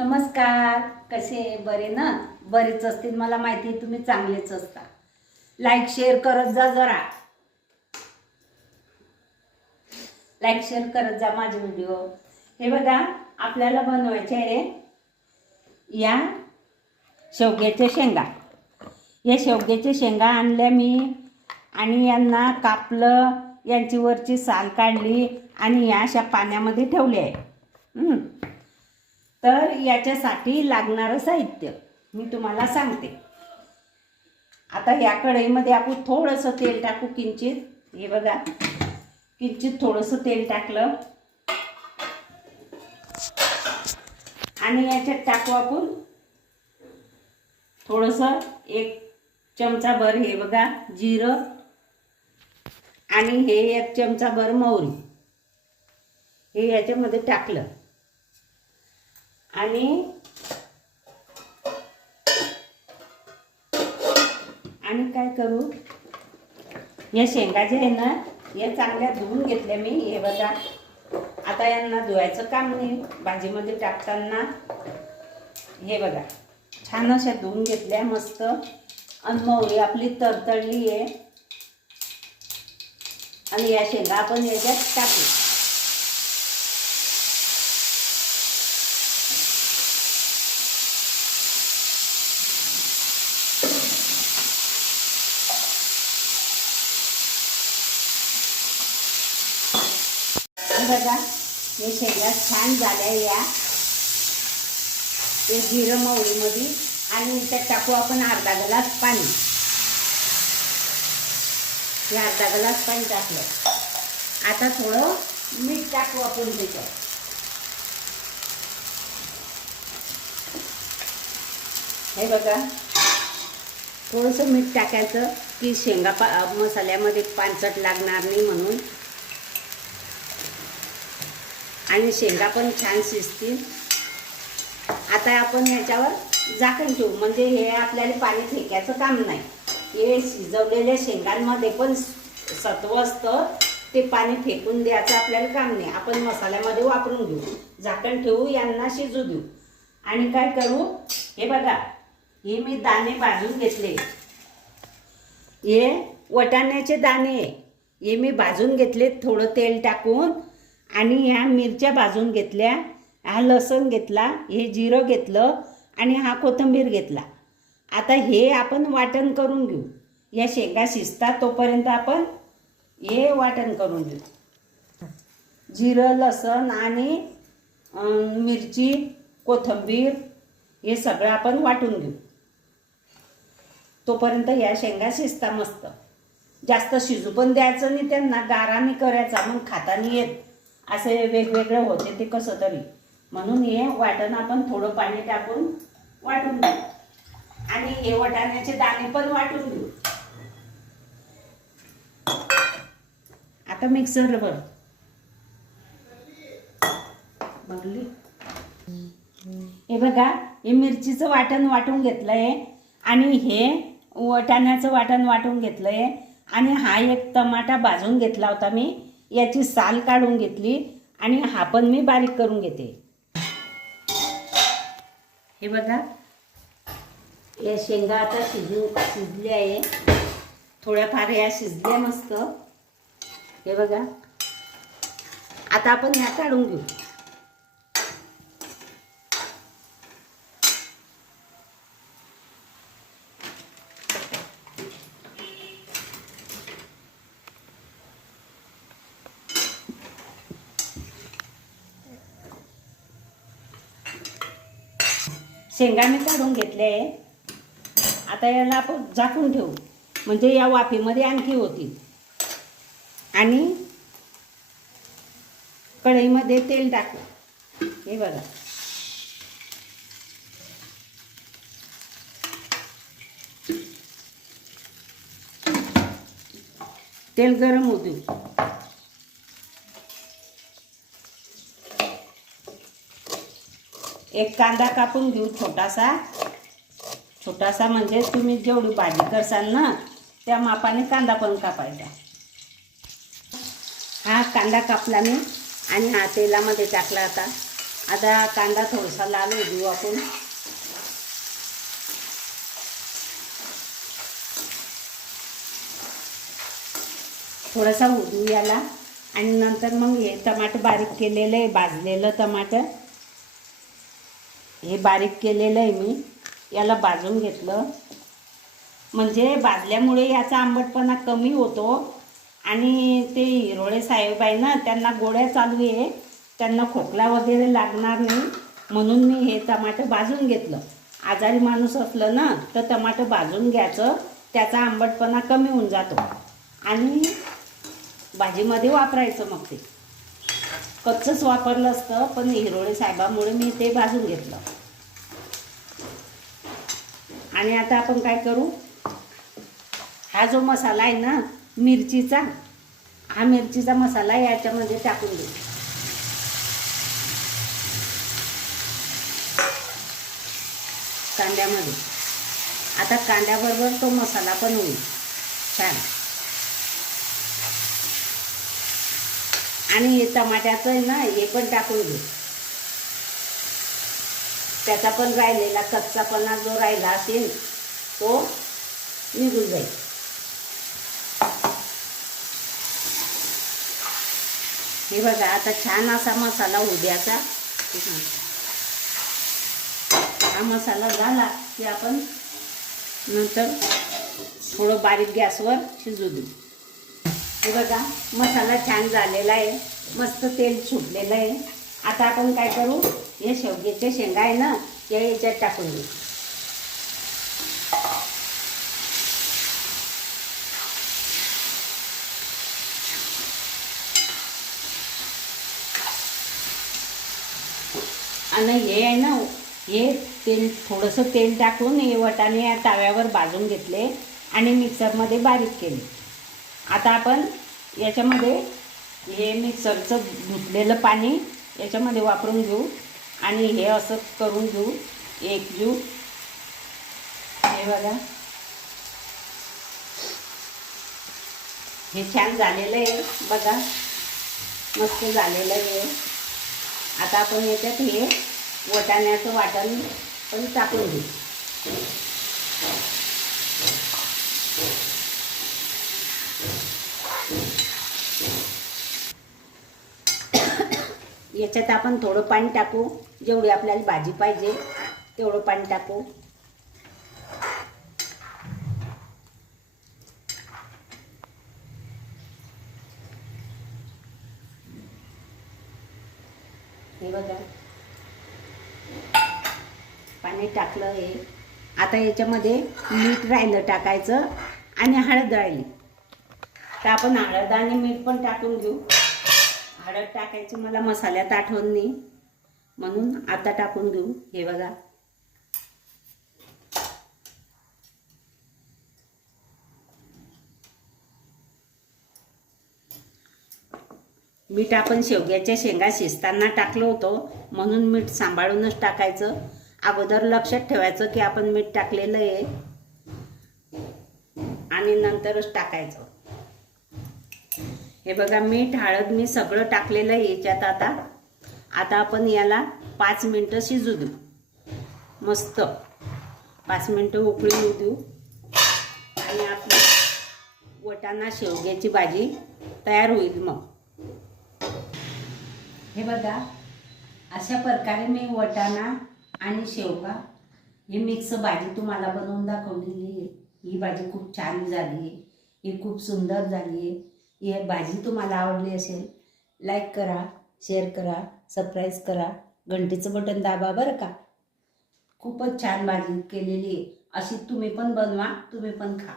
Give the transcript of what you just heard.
नमस्कार. कसे बरे ना? बरेच असतील, मला माहिती आहे तुम्ही चांगलेच असता. लाईक शेअर करत जा, जरा लाईक शेअर करत जा माझे व्हिडिओ. हे बघा, आपल्याला बनवायचे आहे या शेवग्याच्या शेंगा. या शेवग्याच्या शेंगा आणल्या मी आणि यांना कापलं, यांची वरची साल काढली आणि या अशा पाण्यामध्ये ठेवले आहे. तर याच्यासाठी लागणारं साहित्य मी तुम्हाला सांगते. आता या कढईमध्ये आपण थोडंसं तेल टाकू, किंचित. हे बघा, किंचित थोडंसं तेल टाकलं आणि याच्यात टाकू आपण थोडंसं 1 चमचा भर, हे बघा, जिरं आणि हे 1 चमचा भर मोहरी. हे याच्यामध्ये टाकलं आणि काय करू, या शेंगा जे आहे ना, या चांगल्या धुवून घेतल्या मी. हे बघा, आता यांना धुवायचं काम नाही भाजीमध्ये टाकताना. हे बघा, छान अशा धुवून घेतल्या मस्त. आणि मोहरी आपली तडतडली आहे आणि या शेंगा आपण याच्यात टाकू. बघा, हे शेंगा छान झाल्या या ते जिरं मोहरीमध्ये. आणि त्यात टाकू आपण अर्धा ग्लास पाणी. हे अर्धा ग्लास पाणी टाकलं. आता थोडं मीठ टाकू आपण त्याच्यात. हे बघा, थोडंसं मीठ टाकायचं की शेंगा मसाल्यामध्ये पानसट लागणार नाही म्हणून, आणि शेंगा पण छान शिजतील. आता आपण याच्यावर झाकण ठेवू, म्हणजे हे आपल्याला पाणी फेकायचं काम नाही. हे शिजवलेल्या शेंगांमध्ये पण सत्व असतं, ते पाणी फेकून द्यायचं आपल्याला काम नाही. आपण मसाल्यामध्ये वापरून घेऊ. झाकण ठेवू, यांना शिजू देऊ. आणि काय करू, हे बघा, हे मी दाणे भाजून घेतले. हे वाटाण्याचे दाणे हे मी भाजून घेतले थोडं तेल टाकून. आणि ह्या मिरच्या भाजून घेतल्या, हा लसूण घेतला, हे जिरं घेतलं आणि हा कोथिंबीर घेतला. आता हे आपण वाटण करून घेऊ. या शेंगा शिजतात तोपर्यंत आपण हे वाटण करून घेऊ. जिरं, लसूण आणि मिरची, कोथिंबीर हे सगळं आपण वाटून घेऊ. तोपर्यंत या शेंगा शिजता मस्त. जास्त शिजू पण द्यायचं नाही त्यांना, गाराने करायचा, मग खाताना येत असे वेगवेगळं होते ते कसं तरी. म्हणून हे वाटण आपण थोडं पाणी टाकून वाटून घेऊ. आणि हे वाटाण्याचे दाणे पण वाटून घेऊ. आता मिक्सरवर बघली. हे बघा, हे मिरचीचं वाटण वाटून घेतलंय आणि हे वाटाण्याचं वाटण वाटून घेतलंय. आणि हा एक टमाटा भाजून घेतला होता मी, याची साल काढून घेतली आणि हा पण मी बारीक करून घेते. हे बघा, या शेंगा आता शिजल्या आहे, थोड्याफार या शिजल्या मस्त. हे बघा, आता आपण ह्या काढून घेऊ. शेंगा मी काढून घेतले आहे. आता याला आपण झाकून ठेवू, म्हणजे या वाफेमध्ये आणखी होतील. आणि कढईमध्ये तेल टाकू. हे बघा, तेल गरम होऊ देऊ. एक कांदा कापून घेऊ, छोटासा छोटासा, म्हणजे तुम्ही जेवढी भाजी करसाल ना त्या मापाने कांदा पण कापायचा. हा कांदा कापला मी आणि हा तेलामध्ये टाकला. आता आता कांदा थोडासा लाल होऊ देऊ आपण. थोडासा होऊ देऊ याला. आणि नंतर मग हे टमाटर बारीक केलेलं आहे, भाजलेलं टमाटर हे बारीक केलेलं आहे मी. याला भाजून घेतलं म्हणजे भाजल्यामुळे याचा आंबटपणा कमी होतो. आणि ते हिरोळे साहेब आहे ना, त्यांना गोळ्या चालू आहे, त्यांना खोकला वगैरे लागणार नाही म्हणून मी हे टमाटर भाजून घेतलं. आजारी माणूस असलं ना तर टमाटर भाजून घ्यायचं, त्याचा आंबटपणा कमी होऊन जातो आणि भाजीमध्ये वापरायचं. मग ते कच्चंच वापरलं असतं, पण हिरोळे साहेबामुळे मी ते भाजून घेतलं. आणि आता आपण काय करू, हा जो मसाला आहे ना मिरचीचा, हा मिरचीचा मसाला याच्यामध्ये टाकून देऊ. कांद्यामध्ये. आता कांद्याबरोबर तो मसाला पण होईल छान. आणि हे टमाट्याचं आहे ना हे पण टाकून घेऊ. त्याचा पण राहिलेला कच्चापणा जो राहिला असेल तो निघून जाईल. हे बघा आता छान असा मसाला होऊ द्यायचा. हा मसाला झाला की आपण नंतर थोडं बारीक गॅसवर शिजू देऊ. हे बघा मसाला छान झालेला आहे, मस्त तेल सुटलेलं आहे. आता आपण काय करू, हे शेवग्याचे शेंगा आहे ना ते याच्यात टाकून देऊ. आणि हे आहे ना, हे तेल थोडंसं तेल टाकून हे वाटाणे या तव्यावर भाजून घेतले आणि मिक्सरमध्ये बारीक केले. आता आपण याच्यामध्ये हे मिक्सरचं धुतलेलं पाणी याच्यामध्ये वापरून घेऊ आणि हे असं करून घेऊ एकजीव. हे बघा हे छान झालेलं आहे बघा, मस्त झालेलं आहे. आता आपण याच्यात हे वाटाण्याचं वाटण पण टाकून घेऊ. याच्यात आपण थोडं पाणी टाकू, जेवढी आपल्याला भाजी पाहिजे तेवढं पाणी टाकू. हे बघा पाणी टाकलं आहे. आता याच्यामध्ये मीठ राहिलं टाकायचं आणि हळद राहिली तर आपण हळद आणि मीठ पण टाकून घेऊ. हळद टाकायची मला मसाल्यात आठवण नाही म्हणून आता टाकून घेऊ. हे बघा मीठ आपण शेवग्याच्या शेंगा शिजताना टाकलं होतं म्हणून मीठ सांभाळूनच टाकायचं. अगोदर लक्षात ठेवायचं की आपण मीठ टाकलेलं आहे आणि नंतरच टाकायचं. हे बघा मीठ हळद मी सगळं टाकलेलं आहे याच्यात. आता आपण याला 5 मिनटं शिजू देऊ. मस्त 5 मिनटं उकळी येऊ देऊ आणि आपली वाटाणा शेवग्याची भाजी तयार होईल. मग हे बघा अशा प्रकारे मी वाटाणा आणि शेवगा ही मिक्स भाजी तुम्हाला बनवून दाखवलेली आहे. ही भाजी खूप छान झाली आहे, ही खूप सुंदर झाली आहे. ही भाजी तुम्हाला आवडली असेल लाईक करा, शेअर करा, सबस्क्राईब करा, घंटीचं बटन दाबा बरं का. खूपच छान भाजी केलेली आहे. अशी तुम्ही पण बनवा, तुम्ही पण खा.